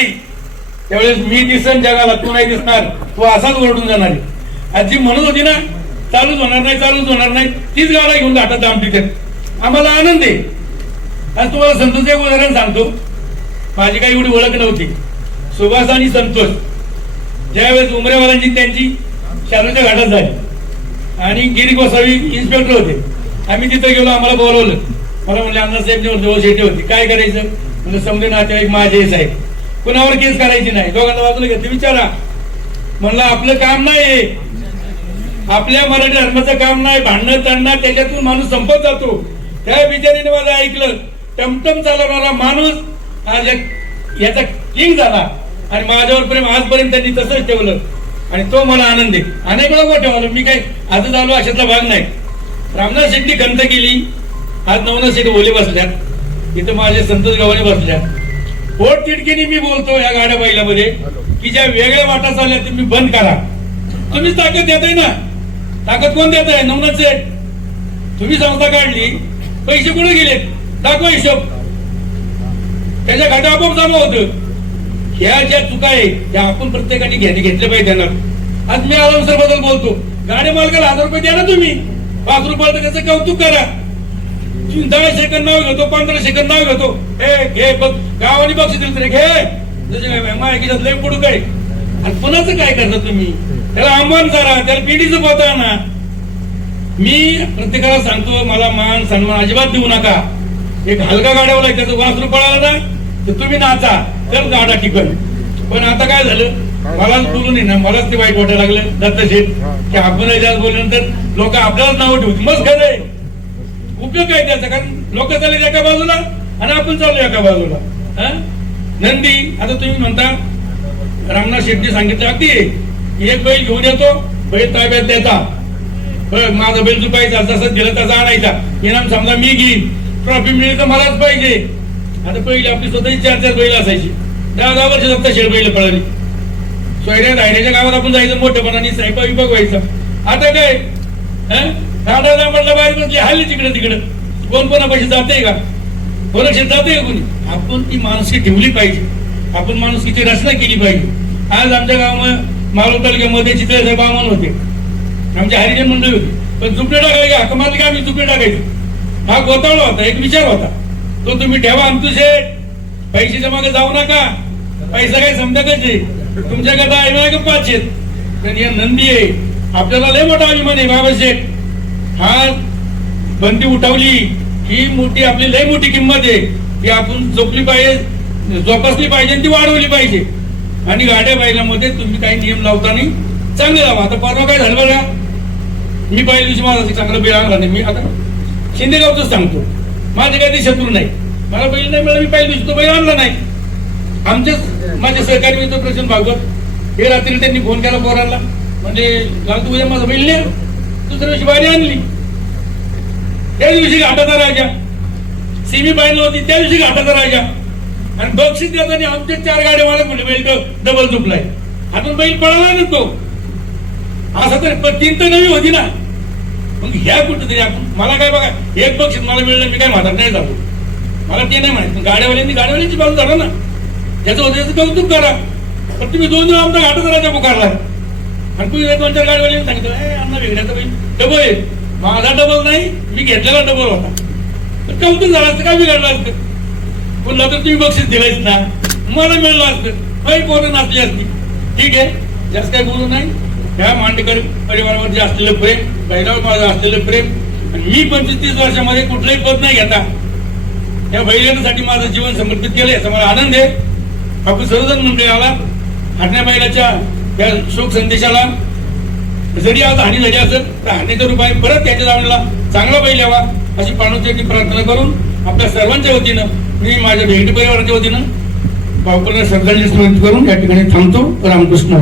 त्यावेळेस मी दिसन जगाला, तू नाही दिसणार, तू असाच ओरडून जाणार आहे. आजी म्हणत होती ना चालूच होणार नाही, चालूच होणार नाही, तीच गाडा घेऊन घाटात दामटीत. आम्हाला आनंद आहे. आज तुम्हाला संतोष एक उदाहरण सांगतो. माझी काही एवढी ओळख नव्हती. सुभाष आणि संतोष ज्यावेळेस उमरेवाल्यांची त्यांची शालूच्या घाटात झाली आणि गिरी गोसावी इन्स्पेक्टर होते. आम्ही तिथे गेलो, आम्हाला बोलवलं. मला म्हणले अण्णासाहेब शेट्टी होती, काय करायचं म्हणजे समजे नातेवाईक माझे साहेब, कुणावर केस करायची नाही, दोघांना बाजूला घेतली. विचारा म्हणलं आपलं काम नाही, आपल्या मराठी धर्माचं काम नाही. भांडणं तणणं त्याच्यातून माणूस संपत जातो. त्या बिचारीने मला ऐकलं. टमटम चालवणारा माणूस आज याचा किंग झाला आणि माझ्यावर प्रेम आजपर्यंत त्यांनी तसंच ठेवलं आणि तो मला आनंद आहे. अनेक वेळा ठेवलं. मी काय आजच आलो अशातला भाग नाही. रामनाथ शेट्टी खंत केली. आज नवनाथ शेट्टी ओले बसल्यात, इथं माझे संतोष गव्हाणे बसल्यात. पोट तिडकीने मी बोलतो या गाड्या बैलामध्ये की ज्या वेगळ्या वाटा चालल्या तुम्ही बंद करा. तुम्हीच ताकद देताय ना. ताकद कोण देत आहे? नवनाथ शेठ. तुम्ही संस्था काढली, पैसे कुठे गेलेत? दाखवा हिशोब. त्याच्या घाटा आपोआप जमा होत. ह्या ज्या चुका आहे त्या आपण प्रत्येकाने घेतल्या पाहिजे. त्यांना आज मी आरामसर बद्दल बोलतो. गाडी मालकाला 1000 रुपये द्या ना तुम्ही. 5 रुपयाला त्याचं कौतुक करा. 10 सेकंद नाव घेतो, 15 सेकंद नाव घेतो. हे घे बघ, गावाने बक्षीस दिलं तरी घे. माहिती लय पुढं काय आणि पुन्हाच काय करता तुम्ही? त्याला आव्हान करा, त्याला पिढीचं पता ना. मी प्रत्येकाला सांगतो, मला मान सन्मान अजिबात देऊ नका. एक हलका गाड्यावर त्याचं वासरू पळाला ना तर तुम्ही नाचा, तर गाडा टिकल. पण आता काय झालं, मलाच बोलू नये ना, मलाच ते वाईट वाटायला लागलं दत्त शेठ की आपण जास्त बोलल्यानंतर लोक आपल्यालाच नाव ठेवतील. मग खरं आहे, उपयोग काय त्याचा? कारण लोक चालले एका बाजूला आणि आपण चाललो एका बाजूला. नंदी आता तुम्ही म्हणता रामनाथ शेट्टी सांगितलं अगदी एक बैल घेऊन येतो, बैल ताब्यात देता. माझा बैल चुकायचा, जसं दिलं तसा आणायचा. इनाम समजा मी घेईन, ट्रॉफी मिळेल तर मलाच पाहिजे. आता पहिली आपली स्वतःची 4-4 बैल असायची. 10-10 वर्ष दत्त शेठ बैल पळाली. सोयऱ्या धायण्याच्या गावात आपण जायचं मोठेपणाने, साहेबा विभाग व्हायचा. आता काय गाड्याला म्हटलं बाहेर बसली, हल्ली तिकडे तिकडे. कोण कोणापाशी जाते का? कोणाशी जाते का कोणी? आपण ती माणुसकी ठेवली पाहिजे. आपण माणुसकीची रचना केली पाहिजे. आज आमच्या गावात मालवण तालुक्यामध्ये चित्रे बामण होते, आमच्या हरिजन मंडळी होती. पण चुपडे टाकायचे, हाक मारले की आम्ही चुपडे टाकायचो. हा गोतावळा होता, एक विचार होता तो तुम्ही ठेवा. आमचं शेठ पैशाच्या मागे जाऊ नका. पैसा काय समजा कसे तुमच्याकडे आहे का 5 आहेत. पण या नंदी आहे, आपल्याला लय मोठा अभिमान आहे. बाबा शेठ हा बंदी उठवली ही मोठी, आपली लय मोठी किंमत आहे. ती आपण जपली पाहिजे, जोपासली पाहिजे, ती वाढवली पाहिजे. आणि गाड्या बैलामध्ये तुम्ही काही नियम लावताना चांगले लावा. आता परवा काय झालं बघा, मी पहिल्या दिवशी माझा चांगला बैल आणला नाही. मी आता शिंदेगावच सांगतो, माझे काही शत्रू नाही. मला बैल नाही मिळाला, मी पहिल्या दिवशी तो बैल आणला नाही. आमचेच माझे सहकारी मित्र प्रशांत भागवत हे रात्री त्यांनी फोन केला पोरांना, म्हणजे तू उद्या माझा बैल नाही. दुसऱ्या दिवशी बारी आणली. त्या दिवशी घाटाचा राजा, सेमी फायनल होती त्या दिवशी घाटाचा राजा. आणि बक्षीस देताना आमचे 4 गाड्या मला कुठे बैल डबल चुकलाय. हातून बैल पळाला ना तो. असं तर 3 तर नवी होती ना. मग ह्या कुठेतरी आपण, मला काय बघा, एक बक्षीस मला मिळलं, मी काय म्हातार नाही जातो, मला ते नाही माहित. गाड्यावाल्यांची बाजू धरा ना, ज्याचं होतं त्याचं कौतुक करा. पण तुम्ही 2 आमचा घाटाचा राजा पुकारला आणि तुम्ही 2-4 गाडीवाल्यांनी सांगितलं अण्णा वेगळ्याचा बैल डबल आहे. माझा डबल नाही, मी घेतलेला डबल होता. तर कौतुक झालं असतं, काय बिघडलं असतं? पुन्हा तर तुम्ही बक्षीस दिलायच ना, मला मिळलं असतं, काही पोरं नाचली असती. ठीक आहे, जास्त काही बोलू नाही. ह्या मांडेकर परिवारावरती असलेलं प्रेम, बैलावर माझं असलेलं प्रेम, आणि मी 25-30 वर्षामध्ये कुठलंही पद नाही घेता या बैलांसाठी माझं जीवन समर्पित केलं. याचा मला आनंद आहे. आपण सर्वजण मंडळाला हरण्या बैलाच्या या शोक संदेशाला जरी आज हानी झाली असेल तर हानीच्या रूपाने परत त्याच्या जावण्याला चांगला बैल यावा अशी पाणवत्याची प्रार्थना करून आपल्या सर्वांच्या वतीनं, मी माझ्या भेटी परिवाराच्या वतीनं भावपूर्ण श्रद्धांजली करून या ठिकाणी थांबतो. रामकृष्ण.